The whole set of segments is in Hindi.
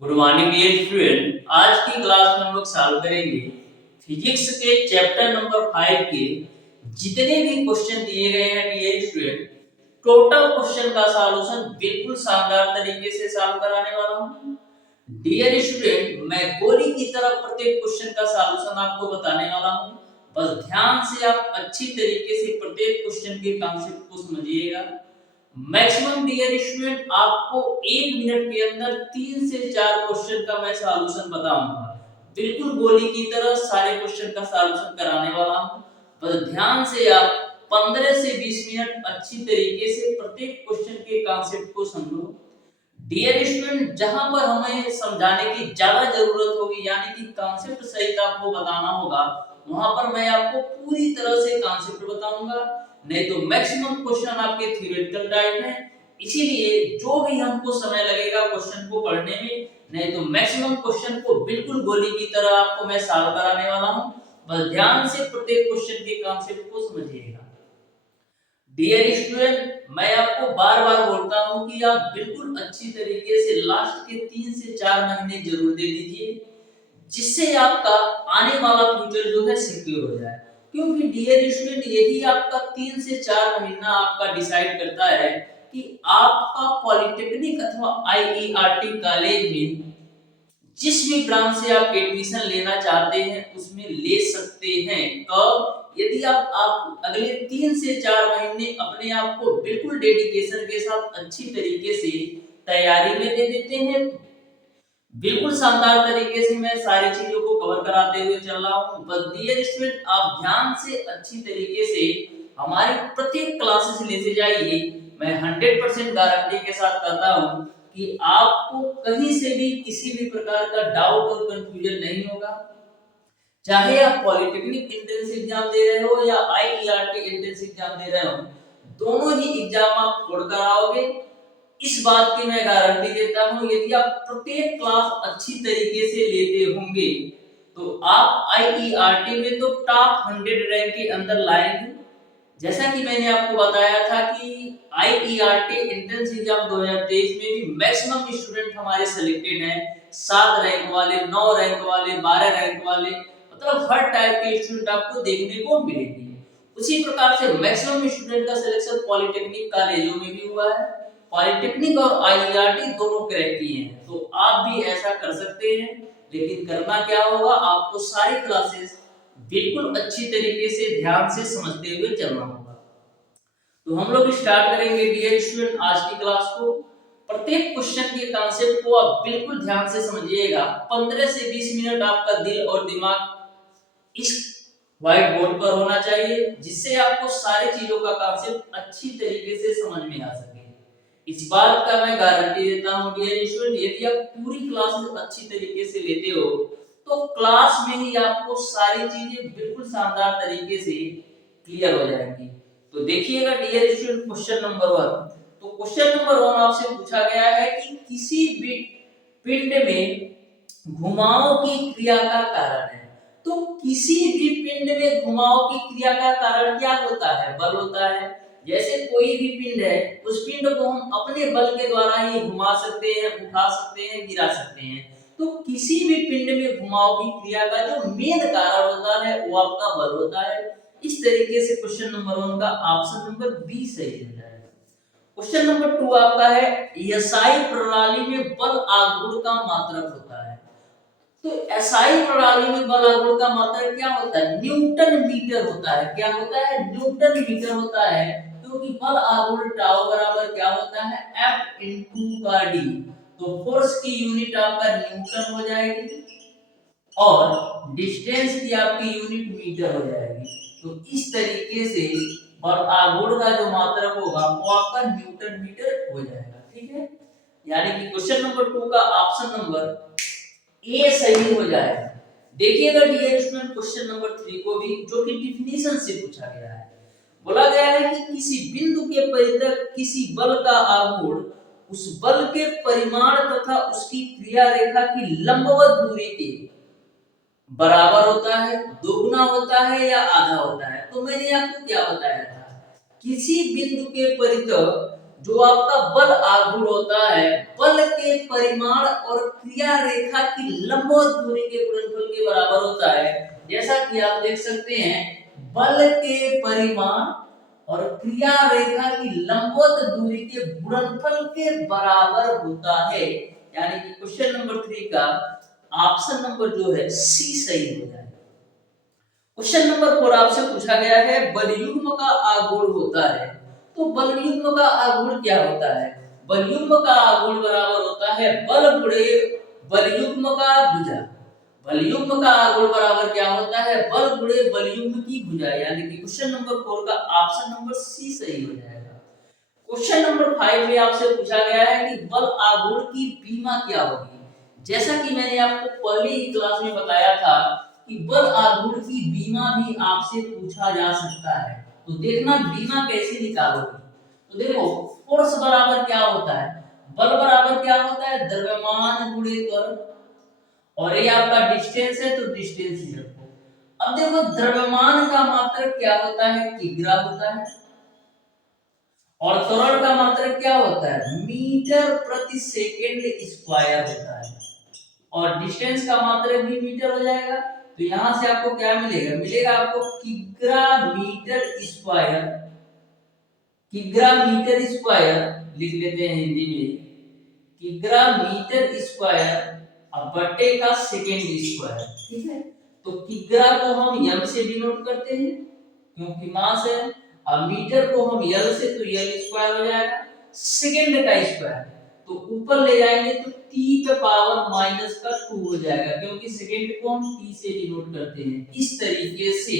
Good morning dear student. आज की क्लास में हम लोग सॉल्व करेंगे फिजिक्स के चैप्टर नंबर 5 के जितने भी क्वेश्चन दिए गए हैं डियर स्टूडेंट। टोटल क्वेश्चन का सॉल्यूशन बिल्कुल शानदार तरीके से सॉल्व कराने वाला हूं। डियर स्टूडेंट, मैं गोली की तरह प्रत्येक क्वेश्चन का सॉल्यूशन आपको बताने वाला हूं। बस ध्यान से आप अच्छी तरीके से प्रत्येक क्वेश्चन के कॉन्सेप्ट को समझिएगा। मैक्सिमम डियर स्टूडेंट आपको 1 मिनट के अंदर 3 से 4 क्वेश्चन का मैं सॉल्यूशन बताऊंगा। बिल्कुल गोली की तरह सारे क्वेश्चन का सॉल्यूशन कराने वाला हूं। बस ध्यान से आप 15 से 20 मिनट अच्छी तरीके से प्रत्येक क्वेश्चन के कॉन्सेप्ट को समझो। डियर स्टूडेंट, जहां पर हमें समझाने की ज्यादा जरूरत होगी यानी कि कॉन्सेप्ट सहित आपको बताना होगा, वहां पर मैं आपको पूरी तरह से कॉन्सेप्ट बताऊंगा। नहीं तो मैक्सिमम क्वेश्चन आपके थ्योरेटिकल टाइप हैं, इसीलिए जो भी हमको समय लगेगा क्वेश्चन को पढ़ने में, नहीं तो मैक्सिमम क्वेश्चन को बिल्कुल गोली की तरह आपको मैं सॉल्व कराने वाला हूं। बस ध्यान से प्रत्येक क्वेश्चन के कॉन्सेप्ट को समझिएगा। डियर स्टूडेंट, मैं आपको बार बार बोलता हूं कि आप बिल्कुल अच्छी तरीके से लास्ट के 3 से 4 महीने जरूर दे दीजिए, जिससे आपका आने वाला फ्यूचर जो है सिक्योर हो जाए। क्योंकि डियर स्टूडेंट, यही आपका 3 से 4 महीना आपका डिसाइड करता है कि आपका पॉलिटेक्निक अथवा आईईआरटी कॉलेज में जिस भी ब्रांच से आप एडमिशन लेना चाहते हैं उसमें ले सकते हैं। कब? यदि आप अगले 3 से 4 महीने अपने आप को बिल्कुल डेडिकेशन के साथ अच्छी तरीके से तैयारी में दे देते हैं। बिल्कुल शानदार तरीके से मैं सारी चीजों को कवर कराते हुए चल रहा हूँ। बस डियर स्टूडेंट, आप ध्यान से अच्छी तरीके से हमारे प्रत्येक क्लासेस लेते जाइए। मैं 100% गारंटी के साथ कहता हूँ कि आपको कहीं से भी किसी भी प्रकार का डाउट और कंफ्यूजन नहीं होगा। चाहे आप पॉलिटेक्निक एंट्रेंस एग्जाम दे रहे हो या आईईआरटी एंट्रेंस एग्जाम दे रहे हो, दोनों ही एग्जाम आप छोड़ कर आओगे, इस बात की मैं गारंटी देता हूं। यदि आप प्रत्येक क्लास अच्छी तरीके से लेते होंगे तो आप आईईआरटी में तो टॉप 100 रैंक के अंदर लाएंगे। जैसा कि मैंने आपको बताया था कि आईईआरटी एंट्रेंस एग्जाम 2023 में भी मैक्सिमम स्टूडेंट हमारे सिलेक्टेड हैं। 7 रैंक वाले, 9 रैंक वाले, 12 रैंक वाले, मतलब हर टाइप के स्टूडेंट आपको देखने को मिलेंगे। उसी प्रकार से मैक्सिमम स्टूडेंट का सिलेक्शन पॉलिटेक्निक कॉलेजों में भी हुआ है। पॉलिटेक्निक और आईईआरटी दोनों क्रैक किए हैं, तो आप भी ऐसा कर सकते हैं। लेकिन करना क्या होगा, आपको सारी क्लासेस बिल्कुल अच्छी तरीके से ध्यान से समझते हुए चलना होगा। तो हम लोग स्टार्ट करेंगे डियर स्टूडेंट आज की क्लास को। प्रत्येक क्वेश्चन के कॉन्सेप्ट को आप बिल्कुल ध्यान से समझिएगा। 15 से 20 मिनट आपका दिल और दिमाग इस व्हाइट बोर्ड पर होना चाहिए, जिससे आपको सारी चीजों का कॉन्सेप्ट अच्छी तरीके से समझ में आ सके। इस बात का मैं गारंटी देता हूं डियर स्टूडेंट, यदि आप पूरी क्लासेस अच्छी तरीके से लेते हो तो क्लास में ही आपको सारी चीजें बिल्कुल शानदार तरीके से क्लियर हो जाएंगी। तो देखिएगा डियर स्टूडेंट, क्वेश्चन नंबर 1। तो क्वेश्चन नंबर 1 आपसे पूछा गया है कि किसी भी पिंड में घुमाव की क्रिया का कारण है। तो किसी भी पिंड में घुमाव की क्रिया का कारण क्या होता है? बल होता है। जैसे कोई भी पिंड है, उस पिंड को हम अपने बल के द्वारा ही घुमा सकते हैं, उठा सकते हैं, गिरा सकते हैं। तो किसी भी पिंड में घुमाव की क्रिया का जो मेन कारण होता है वो आपका बल होता है। इस तरीके से क्वेश्चन नंबर 1 का ऑप्शन नंबर बी सही हो जाएगा। क्वेश्चन नंबर 2 आपका है, एसआई प्रणाली में बल आघूर्ण का मात्रक होता है। तो एसआई प्रणाली में बल आघूर्ण का मात्रक क्या होता है? न्यूटन मीटर होता है। क्या होता है? न्यूटन मीटर होता है। क्योंकि बल आघूर्ण टाउ बराबर क्या होता है? F इनटू का D। तो फोर्स की यूनिट आपका न्यूटन हो जाएगी और डिस्टेंस की आपकी यूनिट मीटर हो जाएगी। तो इस तरीके से बल आघूर्ण का जो मात्रक होगा वो आपका न्यूटन मीटर हो जाएगा। ठीक है, यानी कि क्वेश्चन नंबर 2 का ऑप्शन नंबर ए सही हो जाएगा। देखिएगा डियर स्टूडेंट, क्वेश्चन नंबर 3 को भी, जो कि डिफिनीशन से पूछा गया है। बोला गया है कि किसी बिंदु के परितः किसी बल का आघूर्ण उस बल के परिमाण तथा उसकी क्रिया रेखा की लंबवत दूरी के बराबर होता है, दोगुना होता है या आधा होता है। तो मैंने आपको क्या बताया था? किसी बिंदु के परितः जो आपका बल आघूर्ण होता है, बल के परिमाण और क्रिया रेखा की लंबवत दूरी के गुणनफल के बराबर होता है। जैसा कि आप देख सकते हैं, बल के परिमाण और क्रिया रेखा की लंबवत दूरी के गुणनफल के बराबर होता है। यानी कि क्वेश्चन नंबर 3 का ऑप्शन नंबर जो है सी सही हो जाएगा। क्वेश्चन नंबर 4 आपसे पूछा गया है, बलयुग्म का आघूर्ण होता है। तो बलयुग्म का आघूर्ण क्या होता है? बलयुग्म का आघूर्ण बराबर होता है बल गुणे बलयुग्म का भुजा। बलयुग्म का आघूर्ण बराबर क्या होता है? बल गुणे बलयुग्म की भुजा। यानी कि क्वेश्चन नंबर 4 का ऑप्शन नंबर सी सही हो जाएगा। क्वेश्चन नंबर 5 में आपसे पूछा गया है कि बल आघूर्ण की बीमा क्या होगी। जैसा कि मैंने आपको पहले ही क्लास में बताया था कि बल आघूर्ण की बीमा भी आपसे पूछा जा सकता है। तो देखना बीमा कैसे निकालोगे। तो देखो, फोर्स बराबर क्या होता है? बल बराबर क्या होता है? द्रव्यमान गुणे त्वरण, और ये आपका डिस्टेंस है तो डिस्टेंस ही रखो। अब देखो, द्रव्यमान का मात्रक क्या होता है? किग्रा होता है, और त्वरण का मात्रक क्या होता है? मीटर प्रति सेकंड स्क्वायर होता है, और डिस्टेंस का मात्रक भी मीटर हो जाएगा। तो यहां से आपको क्या मिलेगा? मिलेगा आपको किग्रा मीटर स्क्वायर। किग्रा मीटर स्क्वायर लिख लेते हैं हिंदी में, किग्रा मीटर स्क्वायर अब बट्टे का सेकेंड स्क्वायर। ठीक है, तो किग्रा को हम एम से डिनोट करते हैं क्योंकि मास है। अब मीटर को हम एल से, तो एल स्क्वायर हो जाएगा, सेकेंड का स्क्वायर तो ऊपर ले जाएंगे तो टी पे पावर माइनस का 2 हो जाएगा, क्योंकि सेकेंड को हम टी से डिनोट करते हैं। इस तरीके से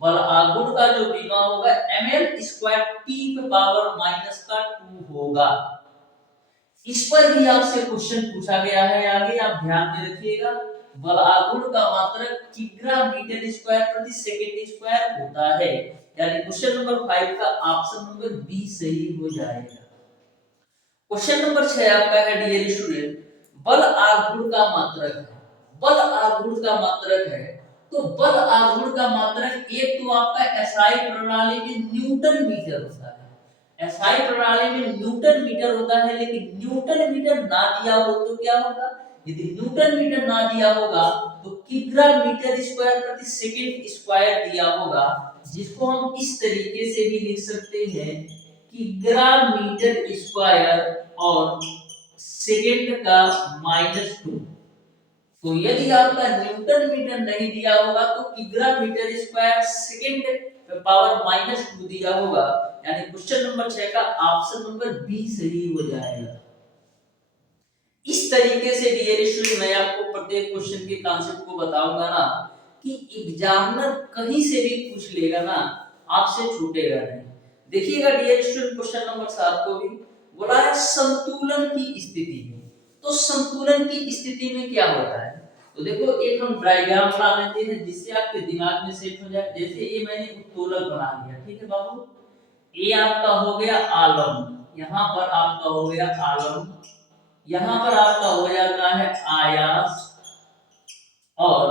बल आघूर्ण का जो बीमा होगा ml स्क्वायर टी पे पावर माइनस का 2 होगा। इस पर भी आपसे क्वेश्चन पूछा गया है, आगे आप ध्यान में रखिएगा। बल आघूर्ण का मात्रक किग्रा मीटर स्क्वायर प्रति सेकंड स्क्वायर होता है। यानी क्वेश्चन नंबर 5 का ऑप्शन नंबर बी सही हो जाएगा। क्वेश्चन नंबर 6 आपका है, डियर स्टूडेंट, बल आघूर्ण का मात्रक है। बल आघूर्ण का मात्रक है, तो बल आघूर्ण का मात्रक एक तो आपका एसआई प्रणाली में न्यूटन मीटर होता है। एसआई प्रणाली में न्यूटन मीटर होता है, लेकिन न्यूटन मीटर ना दिया हो तो क्या होगा? यदि न्यूटन मीटर ना दिया होगा तो किग्रा मीटर स्क्वायर प्रति सेकंड स्क्वायर दिया होगा, जिसको हम इस तरीके से भी लिख सकते हैं, किग्रा मीटर स्क्वायर और सेकंड का -2। तो यदि आपका न्यूटन मीटर नहीं दिया होगा तो किग्रा मीटर स्क्वायर सेकंड पावर -2 दिया होगा। यानी क्वेश्चन नंबर 6 का ऑप्शन नंबर बी सही हो जाएगा। इस तरीके से डियर स्टूडेंट, मैं आपको प्रत्येक क्वेश्चन के कॉन्सेप्ट को बताऊंगा ना, कि एग्जामिनर कहीं से भी पूछ लेगा ना, आपसे छूटेगा नहीं। देखिएगा डियर स्टूडेंट, क्वेश्चन नंबर 7 को भी बोला है संतुलन की स्थिति में। तो संतुलन की स्थिति में क्या होता है? तो देखो, एक हम डायग्राम बना लेते हैं जिससे आपके दिमाग में सेट हो जाए। जैसे ये मैंने उत्तोलक बना दिया, ठीक है बाबू। ये आपका हो गया आलम, यहाँ पर आपका हो गया आलम, यहाँ पर आपका हो जाता है आयास, और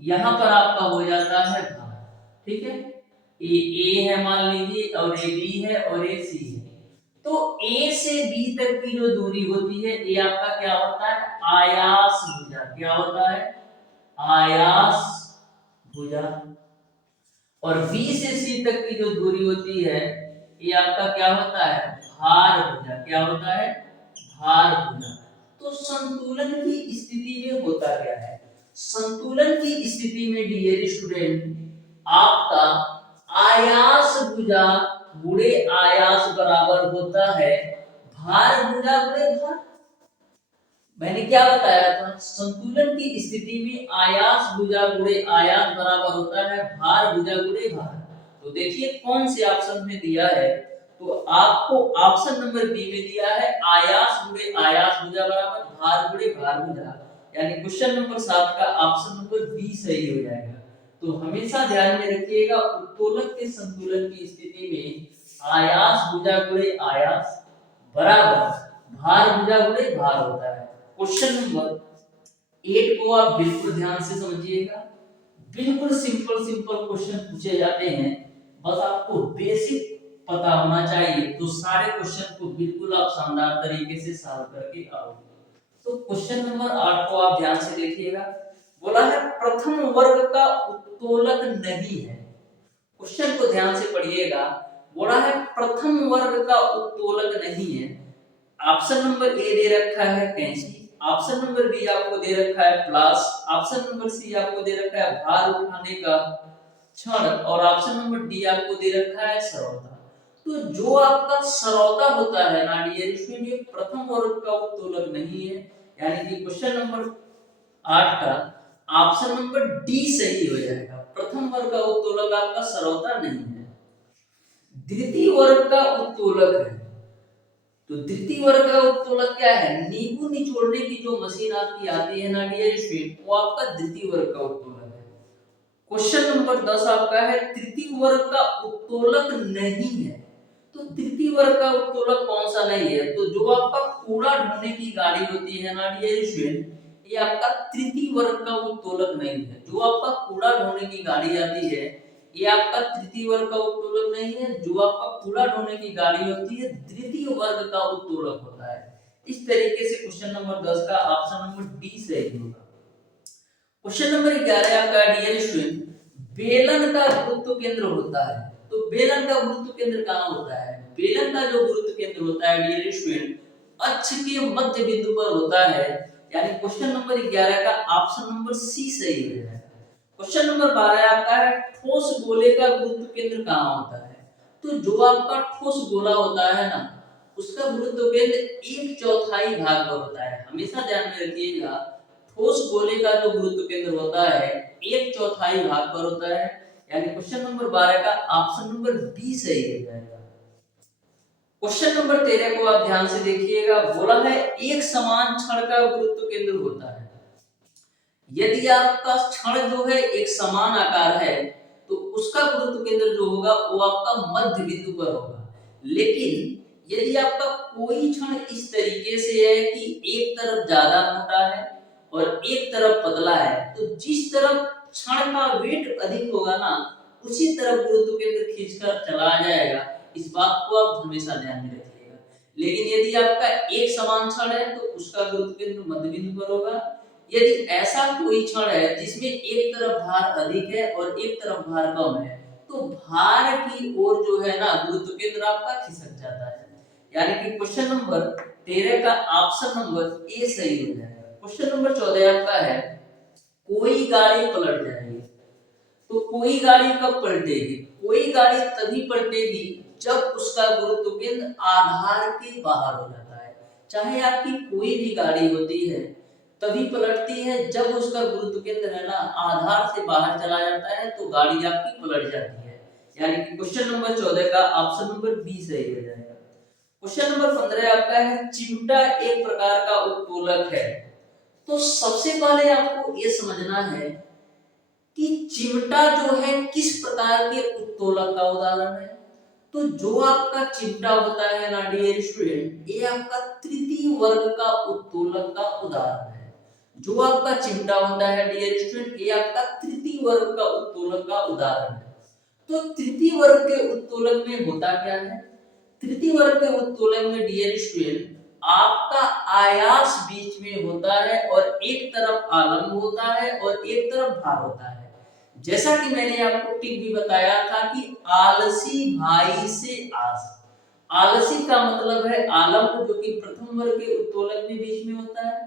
यहाँ पर आपका हो जाता है भार। ठीक है, ये ए है मान लीजिए, और ये बी है, और ये सी है। तो ए से बी तक की जो दूरी होती है, ये आपका क्या होता है? आयास भुजा। क्या होता है? आयास भुजा। और बी से सी तक की जो दूरी होती है, ये आपका क्या होता है? भार भुजा। क्या होता है? भार भुजा। तो संतुलन की स्थिति में होता क्या है? संतुलन की स्थिति में डियर स्टूडेंट, आपका आयास भुजा गुणे आयास बराबर होता है भार भुजा गुणे भार। मैंने क्या बताया था? संतुलन की स्थिति में आयास भुजा गुणे आयास बराबर होता है भार भुजा गुणे भार। तो देखिए कौन से ऑप्शन में दिया है, तो आपको ऑप्शन नंबर बी में दिया है आयास गुणे आयास भुजा बराबर भार गुणे भार भुजा। यानी क्वेश्चन नंबर 7 का ऑप्शन नंबर बी सही हो जाएगा। तो हमेशा ध्यान में रखिएगा, उत्तोलक के संतुलन की स्थिति में आयास भुजा गुणे आयास बराबर भार भुजा गुणे भार होता है। क्वेश्चन नंबर 8 को आप बिल्कुल ध्यान से समझिएगा। बिल्कुल सिंपल क्वेश्चन पूछे जाते हैं, बस आपको बेसिक पता होना चाहिए, तो सारे क्वेश्चन को बिल्कुल आप शानदार तरीके से सॉल्व करके आओगे। तो क्वेश्चन नंबर 8 को आप ध्यान से देखिएगा। बोला है प्रथम वर्ग का उत्तोलक नहीं है। क्वेश्चन को ध्यान से पढ़िएगा। बोला है प्रथम वर्ग का उत्तोलक नहीं है। ऑप्शन नंबर ए दे रखा है कैंची, ऑप्शन नंबर बी आपको दे रखा है प्लास, ऑप्शन नंबर सी आपको दे रखा है भार उठाने का क्षण, और ऑप्शन नंबर डी आपको दे रखा है सरौता। तो जो आपका सरौता होता है ना डियर स्टूडेंट, ये प्रथम वर्ग का उत्तोलक नहीं है, यानी कि क्वेश्चन नंबर 8 का ऑप्शन नंबर डी सही हो जाएगा। प्रथम वर्ग का उत्तोलक आपका सरौता नहीं है। द्वितीय वर्ग का उत्तोलक है। तो द्वितीय वर्ग का उत्तोलक क्या है? नींबू निचोड़ने की जो मशीन आपकी आती है ना डियर स्टूडेंट, वो आपका द्वितीय वर्ग का उत्तोलक है। क्वेश्चन नंबर 10 आपका है तृतीय वर्ग का उत्तोलक नहीं है। तो तृतीय वर्ग का उत्तोलक कौन सा नहीं है? तो जो आपका कूड़ा ढोने की गाड़ी होती है ना डियर स्टूडेंट, ये आपका तृतीय वर्ग का उत्तोलक नहीं है। जो आपका कूड़ा ढोने की गाड़ी आती है, ये आपका तृतीय वर्ग का उत्तोलक नहीं है। जो आपका कूड़ा ढोने की गाड़ी होती है, द्वितीय वर्ग का उत्तोलक होता है। इस तरीके से क्वेश्चन नंबर 10 का ऑप्शन नंबर डी सही होगा। क्वेश्चन नंबर 11 आपका डियर स्टूडेंट, बेलन का गुरुत्व केंद्र होता है। तो बेलन का गुरुत्व केंद्र कहाँ होता है? बेलन का जो गुरुत्व केंद्र होता है डियर स्टूडेंट, अक्ष के मध्य बिंदु पर होता है। यानी क्वेश्चन नंबर 11 का ऑप्शन नंबर सी सही हो जाएगा। क्वेश्चन नंबर 12 आपका है ठोस गोले का गुरुत्व केंद्र कहाँ होता है? तो जो आपका ठोस गोला होता है ना, उसका गुरुत्व केंद्र 1/4 भाग पर होता है। हमेशा ध्यान में रखिएगा, ठोस गोले का जो गुरुत्व केंद्र होता है 1/4 भाग पर होता है। यानी क्वेश्चन नंबर 12 का ऑप्शन नंबर बी सही हो जाएगा। क्वेश्चन नंबर 13 को आप ध्यान से देखिएगा। बोला है एक समान छड़ का गुरुत्व केंद्र होता है। यदि आपका छड़ जो है एक समान आकार है, तो उसका गुरुत्व केंद्र जो होगा वो आपका मध्य बिंदु पर होगा। लेकिन यदि आपका कोई क्षण इस तरीके से है कि एक तरफ ज्यादा मोटा है और एक तरफ पतला है, तो जिस तरफ क्षण का वेट अधिक होगा ना, उसी तरफ गुरुत्व केंद्र खींचकर चला जाएगा। इस बात को आप हमेशा ध्यान में रखिएगा। लेकिन यदि आपका एक समान क्षण है, तो उसका गुरुत्व केंद्र मध्य बिंदु पर होगा। यदि ऐसा कोई क्षण है जिसमें एक तरफ भार अधिक है और एक तरफ भार कम है, तो भार की ओर जो है ना गुरुत्व केंद्र आपका खिसक जाता है। यानी कि क्वेश्चन नंबर 13 का ऑप्शन नंबर ए सही हो जाएगा। क्वेश्चन नंबर 14 आपका है कोई गाड़ी पलट जाएगी। तो कोई गाड़ी कब पलटेगी? कोई गाड़ी तभी पलटेगी जब उसका गुरुत्व केंद्र आधार के बाहर हो जाता है। चाहे आपकी कोई भी गाड़ी होती है, तभी पलटती है जब उसका गुरुत्व केंद्र है ना आधार से बाहर चला जाता है, तो गाड़ी आपकी पलट जाती है। यानी कि क्वेश्चन नंबर 14 का ऑप्शन नंबर बी सही हो जाएगा। क्वेश्चन नंबर 15 आपका है चिमटा एक प्रकार का उत्तोलक है। तो सबसे पहले आपको ये समझना है कि चिमटा जो है किस प्रकार के उत्तोलक का उदाहरण है। तो जो आपका चिमटा होता है ना डियर स्टूडेंट, ये आपका तृतीय वर्ग का उत्तोलक का उदाहरण है। जो आपका चिमटा होता है डियर स्टूडेंट, ये आपका तृतीय वर्ग का उत्तोलक का उदाहरण है। तो तृतीय वर्ग के उत्तोलक में होता क्या है? तृतीय वर्ग के उत्तोलन में डियर स्टूडेंट, आपका आयास बीच में होता है और एक तरफ आलम्ब होता है और एक तरफ भार होता है। जैसा कि मैंने आपको टिक भी बताया था कि आलसी भाई से आस। आलसी का मतलब है आलम्ब, जो कि प्रथम वर्ग के उत्तोलन में बीच में होता है।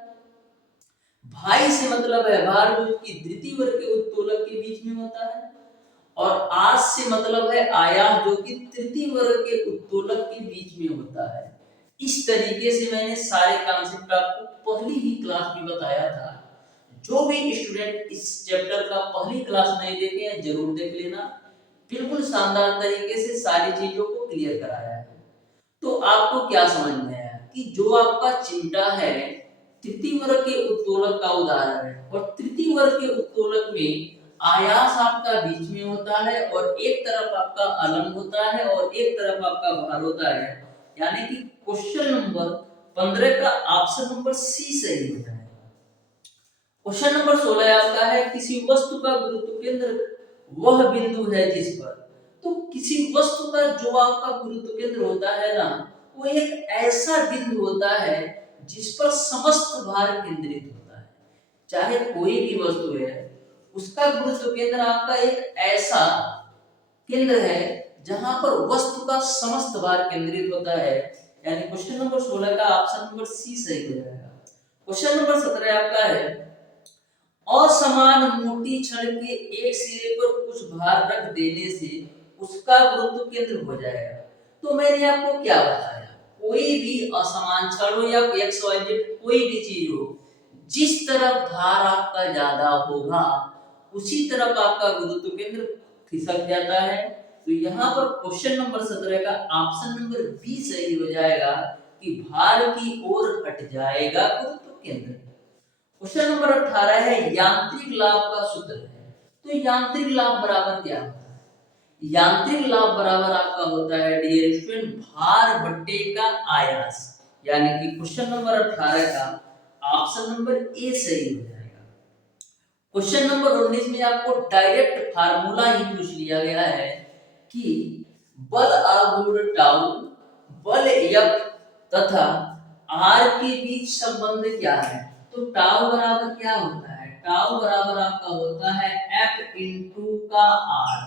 भाई से मतलब है भार, जो कि द्वितीय वर्ग के उत्तोलक के बीच में होता है। और आस से मतलब है आयास, जो कि तृतीय वर्ग के उत्तोलक के बीच में होता है। इस तरीके से मैंने सारे कॉन्सेप्ट आपको पहली ही क्लास में बताया था। जो भी स्टूडेंट इस चैप्टर का पहली क्लास नहीं देखे हैं, जरूर देख लेना। बिल्कुल शानदार तरीके से सारी चीजों को क्लियर कराया है। तो आपको क्या समझ में आया कि जो आपका चिमटा है तृतीय वर्ग के उत्तोलक का उदाहरण है, और तृतीय वर्ग के उत्तोलक में आयास आपका बीच में होता है और एक तरफ आपका आलम्ब होता है और एक तरफ आपका भार होता है। यानी कि क्वेश्चन नंबर 15 का ऑप्शन नंबर सी सही होता है। क्वेश्चन नंबर 16 आपका है किसी वस्तु का गुरुत्व केंद्र वह बिंदु है जिस पर। तो किसी वस्तु का जो आपका गुरुत्व केंद्र होता है ना, वो एक ऐसा बिंदु होता है जिस पर समस्त भार केंद्रित होता है। चाहे कोई भी वस्तु है, उसका गुरुत्व केंद्र आपका एक ऐसा केंद्र है जहां पर वस्तु का समस्त भार केंद्रित होता है। यानी क्वेश्चन नंबर 16 का ऑप्शन नंबर सी सही हो जाएगा। क्वेश्चन नंबर 17 आपका है, असमान मोटी छड़ के एक सिरे पर कुछ भार रख देने से उसका गुरुत्व केंद्र हो जाएगा। तो मैंने आपको क्या बताया, कोई भी असमान छड़ हो या एक्स वाई जेड कोई भी चीज हो, जिस तरफ भार आपका ज्यादा होगा उसी तरफ आपका गुरुत्व केंद्र खिसक जाता है। तो यहाँ पर क्वेश्चन नंबर 17 का ऑप्शन नंबर बी सही हो जाएगा कि भार की ओर हट जाएगा गुरुत्व केंद्र। क्वेश्चन नंबर 18 है, यांत्रिक लाभ का सूत्र है। तो यांत्रिक लाभ बराबर क्या होता है? यांत्रिक लाभ बराबर आपका होता है डियर स्टूडेंट भार बट्टे का आयास। यानी कि क्वेश्चन नंबर 18 का ऑप्शन नंबर ए सही हो जाएगा। क्वेश्चन नंबर 19 में आपको डायरेक्ट फार्मूला ही पूछ लिया गया है कि बल आघूर्ण टाउ, बल F तथा R के बीच संबंध क्या है? तो टाउ बराबर क्या होता है? टाउ बराबर आपका होता है F इंटू का R।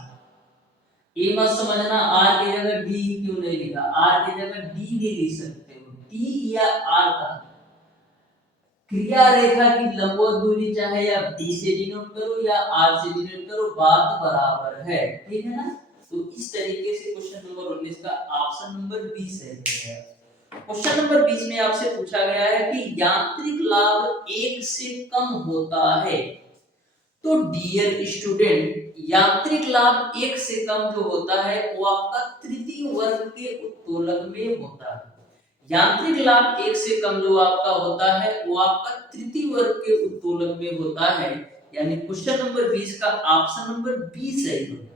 ये मत समझना R की जगह D क्यों नहीं लिखा, R की जगह D भी लिख सकते हो। D या R का क्रिया रेखा की लंबवत दूरी चाहे आप D से डिनोट करो या R से डिनोट करो, बात बराबर है, ठीक है ना। तो इस तरीके से क्वेश्चन नंबर 19 का ऑप्शन नंबर बी सही है। क्वेश्चन नंबर 20 में आपसे पूछा गया है कि यांत्रिक लाभ 1 से कम होता है। तो डियर स्टूडेंट यांत्रिक लाभ 1 से कम जो होता है वो आपका तृतीय वर्ग के उत्तोलक में होता है। यांत्रिक लाभ 1 से कम जो आपका होता है वो आपका तृतीय वर्ग के उत्तोलक में होता है। यानी क्वेश्चन नंबर 20 का ऑप्शन नंबर बी सही हो जाएगा।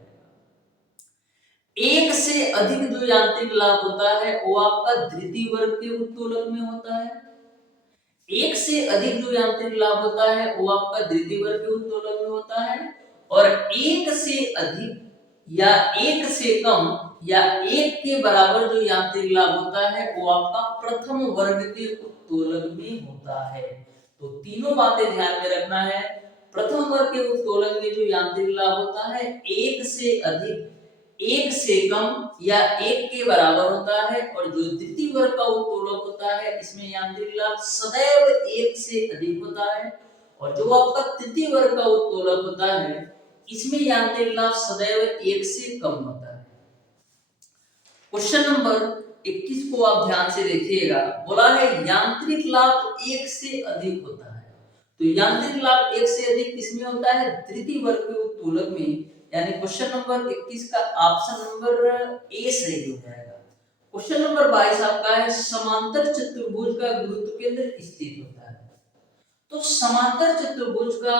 1 से अधिक जो यांत्रिक लाभ होता है वो आपका द्वितीय वर्ग के उत्तोलक में होता है। 1 से अधिक जो यांत्रिक लाभ होता है वो आपका द्वितीय वर्ग के उत्तोलक में होता है। और 1 से अधिक या 1 से कम या 1 के बराबर जो यांत्रिक लाभ होता है वो आपका प्रथम वर्ग के उत्तोलक में होता है। तो तीनों बातें ध्यान में रखना है। प्रथम वर्ग के उत्तोलक में जो यांत्रिक लाभ होता है 1 से अधिक, 1 से कम या 1 के बराबर होता है। और जो द्वितीय वर्ग का उत्तोलक होता है इसमें यांत्रिक लाभ सदैव 1 से अधिक होता है। और जो आपका तृतीय वर्ग का उत्तोलक होता है इसमें यांत्रिक लाभ सदैव 1 से कम होता है। क्वेश्चन नंबर 21 को आप ध्यान से देखिएगा। बोला है यांत्रिक लाभ 1 से अधिक होता है। तो यांत्रिक लाभ 1 से अधिक किसमें होता है? तृतीय वर्ग के उत्तोलक में। यानी क्वेश्चन नंबर 21 का ऑप्शन नंबर ए सही हो जाएगा। क्वेश्चन नंबर 22 आपका है, समांतर चतुर्भुज का गुरुत्व केंद्र स्थित होता है। तो समांतर चतुर्भुज का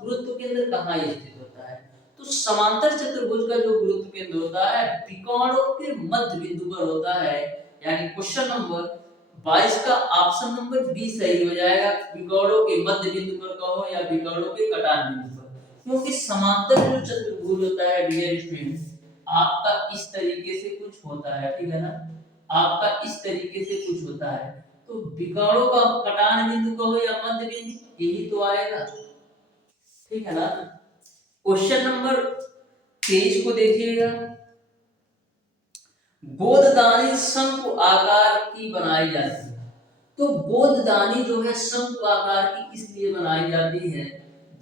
गुरुत्व केंद्र कहाँ स्थित होता है? तो समांतर चतुर्भुज का जो गुरुत्व केंद्र होता है विकर्णों के मध्य बिंदु पर होता है। यानी क्वेश्चन नंबर 22 का ऑप्शन नंबर बी सही हो जाएगा। विकर्णों के मध्य बिंदु पर कहो या विकर्णों के कटान बिंदु पर, क्योंकि समांतर जो चतुर्भुज होता है डियर स्टूडेंट आपका इस तरीके से कुछ होता है, ठीक है ना, आपका इस तरीके से कुछ होता है। तो विकर्णों का कटान बिंदु कहो या मध्य बिंदु यही तो आएगा, ठीक है ना। क्वेश्चन नंबर 23 को देखिएगा। गोददानी शंकु आकार की बनाई जाती है। तो गोददानी जो है शंकु आकार की इसलिए बनाई जाती है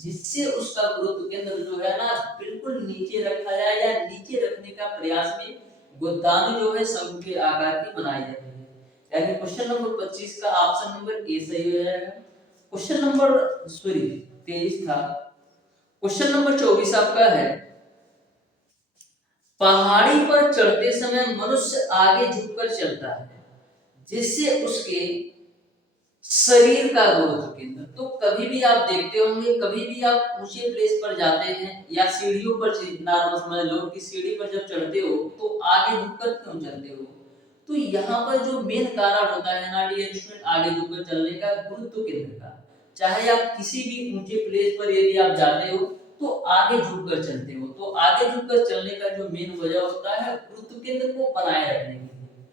जिससे उसका गुरुत्व केंद्र जो है ना बिल्कुल नीचे रखा जाए या नीचे रखने का प्रयास में गोददानी जो है शंकु के आकार की बनाई जाती है। यानी क्वेश्चन नंबर 25 का ऑप्शन नंबर ए सही हो जाएगा। क्वेश्चन नंबर 23 था। क्वेश्चन नंबर 24 आपका है, पहाड़ी पर चढ़ते समय मनुष्य आगे झुककर चलता है जिससे उसके शरीर का गुरुत्व केंद्र। तो कभी भी आप देखते होंगे, कभी भी आप ऊंचे प्लेस पर जाते हैं या सीढ़ियों पर, नॉर्मल समझ लो कि सीढ़ी पर जब चढ़ते हो तो आगे झुककर क्यों चलते हो? तो यहाँ पर जो मेन कारण होता है ना डियर स्टूडेंट आगे झुककर चलने का, गुरुत्व केंद्र का। चाहे आप किसी भी ऊंचे प्लेस पर यदि आप जाते हो तो आगे झुककर चलते हो। तो आगे झुककर चलने का जो मेन वजह होता है गुरुत्व केंद्र को बनाए रखने के लिए।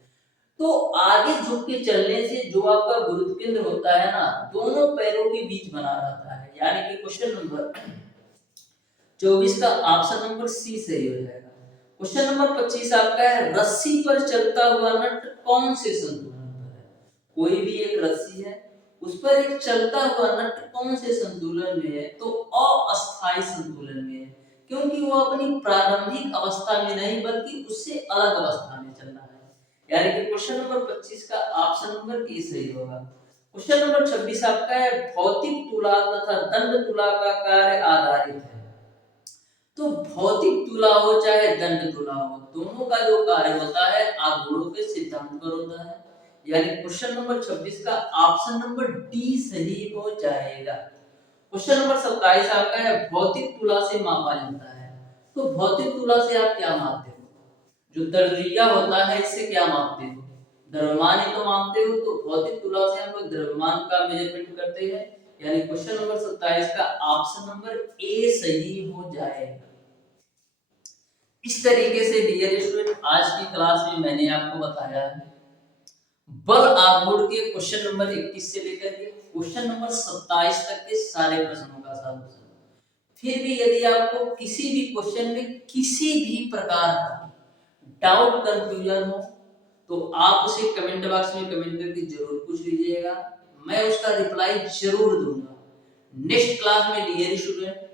तो आगे झुक के चलने से जो आपका गुरुत्व केंद्र होता है ना, दोनों पैरों के बीच बना रहता है। यानी कि क्वेश्चन नंबर 24 का ऑप्शन नंबर सी सही हो जाएगा। क्वेश्चन नंबर 25 आपका है रस्सी पर चलता हुआ नट कौन से संतुलन पर है। कोई भी एक रस्सी है, उस पर एक चलता हुआ नट कौन से संतुलन में है, तो अस्थायी संतुलन में है, क्योंकि वो अपनी प्रारंभिक अवस्था में नहीं बल्कि उससे अलग अवस्था में चल रहा है। यानी कि क्वेश्चन नंबर 25 का ऑप्शन नंबर ए सही होगा। क्वेश्चन नंबर 26 आपका है भौतिक तुला तथा दंड तुला का कार्य आधारित है। तो भौतिक तुला हो चाहे दंड तुला हो, दोनों का जो कार्य होता है आघूर्ण के सिद्धांत पर होता है। यानी क्वेश्चन नंबर 26 का ऑप्शन नंबर डी सही हो जाएगा। क्वेश्चन नंबर 27 आपका है भौतिक तुला से मापा जाता है। तो भौतिक तुला से आप क्या मापते हो? जो दर्जिया होता है इससे क्या मापते हो? द्रव्यमान ही तो मापते हो। तो भौतिक तुला से हम लोग द्रव्यमान का मेजरमेंट करते हैं। यानी क्वेश्चन नंबर 27 का ऑप्शन नंबर ए सही हो जाएगा। इस तरीके से डियर स्टूडेंट आज की क्लास में मैंने आपको बताया है बल आघूर्ण के क्वेश्चन नंबर 21 से लेकर के क्वेश्चन नंबर 27 तक के सारे प्रश्नों का सॉल्यूशन। फिर भी यदि आपको किसी भी क्वेश्चन में किसी भी प्रकार का डाउट कंफ्यूजन हो तो आप उसे कमेंट बॉक्स में कमेंट करके जरूर पूछ लीजिएगा, मैं उसका रिप्लाई जरूर दूंगा। नेक्स्ट क्लास में डियर स्टूडेंट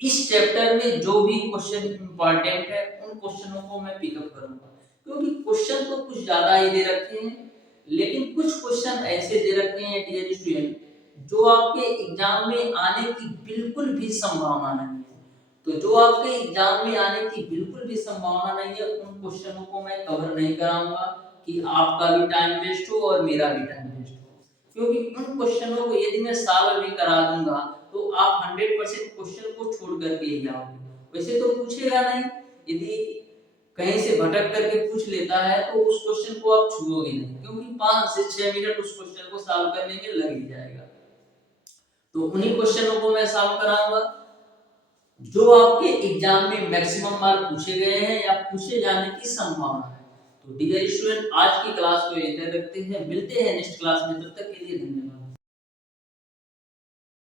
इस चैप्टर में जो भी क्वेश्चन इंपॉर्टेंट है उन क्वेश्चनों को मैं पिकअप करूंगा, क्योंकि क्वेश्चन तो कुछ ज्यादा ही दे रखे हैं, लेकिन कुछ क्वेश्चन ऐसे दे रखे हैं डियर स्टूडेंट जो आपके एग्जाम में आने की बिल्कुल भी संभावना नहीं है। तो जो आपके एग्जाम में आने की बिल्कुल भी संभावना नहीं है उन क्वेश्चनों को मैं कवर नहीं कराऊंगा कि आपका भी टाइम वेस्ट हो और मेरा भी टाइम वेस्ट हो, क्योंकि उन क्वेश्चनों को यदि मैं सॉल्व भी करा दूंगा तो आप 100% क्वेश्चन को छोड़ करके ही आओगे। वैसे तो पूछेगा नहीं, यदि कहीं से भटक करके पूछ लेता है तो उस क्वेश्चन को आप छुओगे नहीं, क्योंकि 5 से 6 मिनट उस क्वेश्चन को सॉल्व करने में लग ही जाएगा। तो उन्हीं क्वेश्चनों को मैं सॉल्व कराऊंगा जो आपके एग्जाम में मैक्सिमम मार्क पूछे गए हैं या पूछे जाने की संभावना है। तो डियर स्टूडेंट आज की क्लास को यहीं तक रखते हैं, मिलते हैं नेक्स्ट क्लास में, तब तक के लिए धन्यवाद।